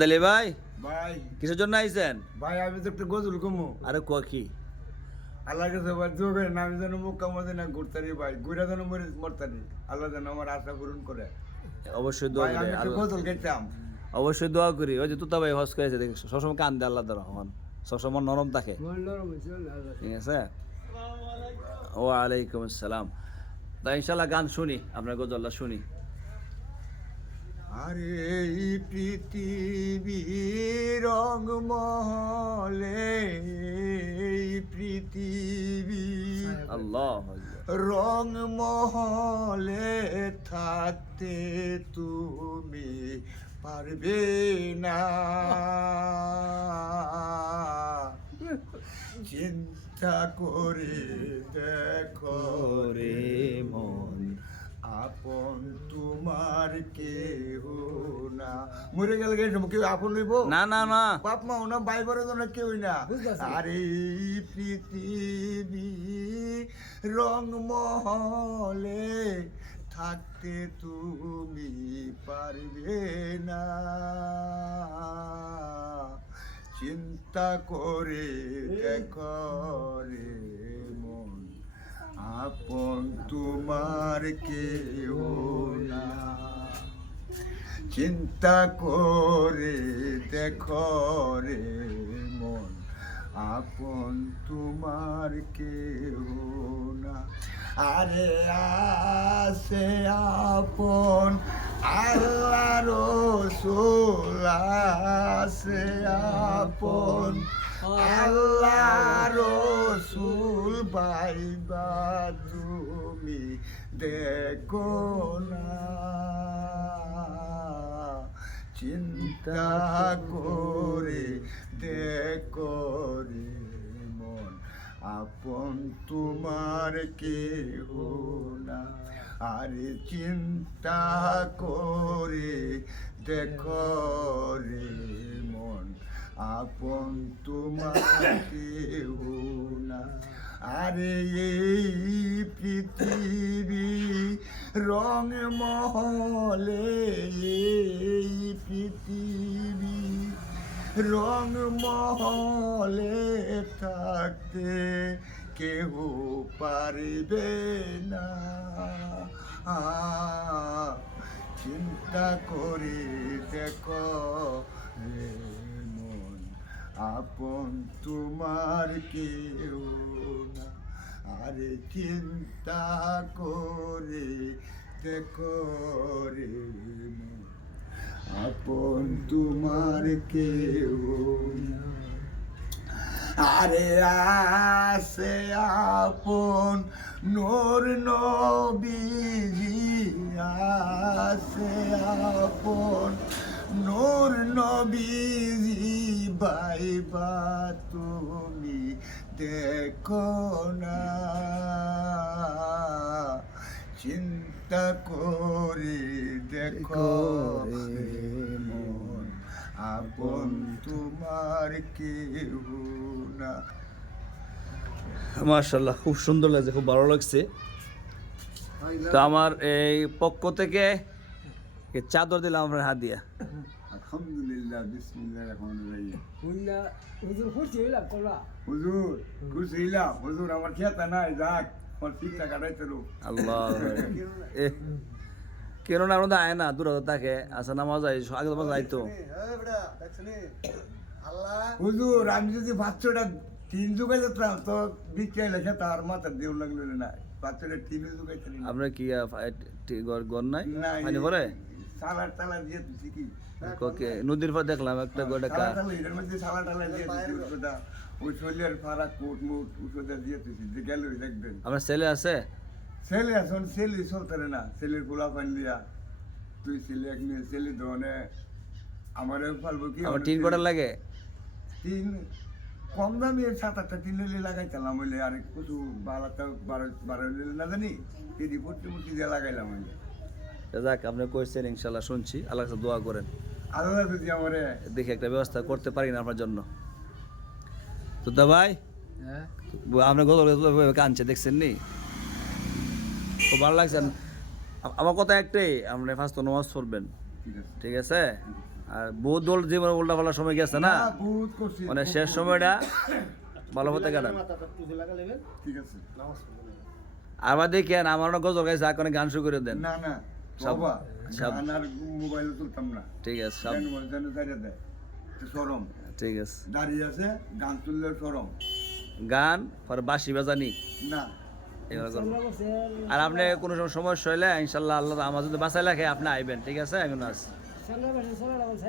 দালি ভাই ভাই কিসের জন্য আইছেন? ভাই আমি তো একটা গজল কমু আরে কি আল্লাহ কাছে ভাই যোগের না আমি যেন মুখ কামাতে না ঘুরতারি ভাই ঘুরে যেন মরতারি আল্লাহ যেন আমার আশা পূরণ করে অবশ্যই দোয়া ভাই করি আমি একটা গজল গাইতাম অবশ্যই দোয়া করি। ওই যে তুতা ভাই হজ করেছে দেখি সবসময় কান্দে আল্লাহ রহমান, সবসময় নরম থাকে। ঠিক আছে, ওয়ালাইকুম আসসালাম। তা ইনশাল্লাহ গান শুনি, আপনার গজলটা শুনি। আরে এই পৃথিবী রঙমহলে এই পৃথিবী আল্লাহ রঙমহলে থাকতে তুমি পারবে না, চিন্তা করে দেখো রে মন আপন তোমার কেহ না। মরে গেলে কেউ আপন হইব না না না, বাপ মা না ভাই বড় না কেউই না। আর এই পৃথিবী রংমহলে থাকতে তুমি পারবে না, চিন্তা করে দেখো রে মন আপন তোমার কেহ না, চিন্তা করে দেখো রে মন আপন তোমার কেহ না। আরে আসে আপন আল্লাহ রসুল আসে আপন আল্লাহ রসুল বাইবা তুমি দেখো না, চিন্তা করে দেখো রে মন আপন তোমার কেহ না। আরে চিন্তা করে দেখো রে মন আপন তোমার কেহ না। আরে এই পৃথিবী রং মহলে এই পৃথিবী রং মহলে থাকতে কেহ পারবে না, চিন্তা করে দেখো রে মন আপন তোমার কেউ না। আরে চিন্তা করে দেখো রে মন আপন তোমার কেউ না। আরে আসে আপন নূর নবীজি আসে আপন নূর নবীজি বাইবা তুমি দেখো না, চিন্তা করে দেখো রে মন আপন তোমার কেহ না। মাশাআল্লাহ, খুব সুন্দর লাগছে, খুব ভালো লাগছে। তো আমার এই পক্ষ থেকে চাদর দিলাম আপনার হাত দিয়া। আলহামদুলিল্লাহ, বিসমিল্লাহির রহমানির রহিম। হুজুর খুশি হইলাম তোরা। হুজুর খুশি হইলাম, হুজুর আমার খেতা নাই, যাক আমার ঠিকঠাক কাটাইতে রো। আল্লাহ কেন না আমাদের আয় না দূর থাকে আচ্ছা নামাজ যাই আগে নামাজ যাইতো। হুজুর আমি যদি বাচ্চাটা তিন যুগে যেতাম তো বিক্রি লেখা তার মাথা দেউ লাগলো না, বাচ্চাটা তিন যুগাইতে আপনার কি গর নাই নাই পানি পরে সালার টালা দিয়ে তুই কি ওকে নদীর পর দেখলাম একটা গোটা এর মধ্যে সালার টালা দিয়ে তুই ওই শরীরের ফারা কোট মুট উঠোটা দিয়ে তুই গেল দেখবেন। আপনার ছেলে আছে? ছেলে এখন ছেলে চলতে না, ছেলের গোলা পান দিয়া তুই ছেলে এক মেয়ে ছেলে ধরনে আমার ফালবো কি আমার টিন কোটার লাগে তিন কম দামি 7-8টা টিন লাগাইতাম হইলে আর কিছু 12 না জানি এদি ফুটি মুটি দিয়ে লাগাইলাম হইলে। যাক আপনি কইছেন ইনশাল্লাহ শুনছি, আল্লাহ কাছে দোয়া করেন আল্লাহ যদি আমারে দেখি একটা ব্যবস্থা করতে পারি না আপনার জন্য। তো দা ভাই আপনার গত কানছে দেখছেন নি, খুব ভালো লাগছে। আমার কথা একটাই, আপনি ফার্স্ট নামাজ পড়বেন, ঠিক আছে ঠিক আছে? আর বহুত দল জীবন উল্টা পাল্টা সময় গেছে না বহুত করছি মানে শেষ সময়টা ভালো মতো কাটান ঠিক আছে আবার দেখেন আমার অনেক গজল গাইছে এখন গান শুরু করে দেন না না সব- বাবা সব- গান আর মোবাইলে তুলতাম না ঠিক আছে সব যেন ছাইড়া দেয় তো সরম ঠিক আছে দাঁড়িয়ে আছে গান তুললে সরম গান পরে বাঁশি বাজানি না এগুলো করবো। সামনে বসে আর আপনি কোনো সময় সমস্যা হইলে ইনশাল্লাহ আল্লাহ আমার যদি বাঁচাই রাখে আপনি আইবেন ঠিক আছে এখন আস সামনে বসে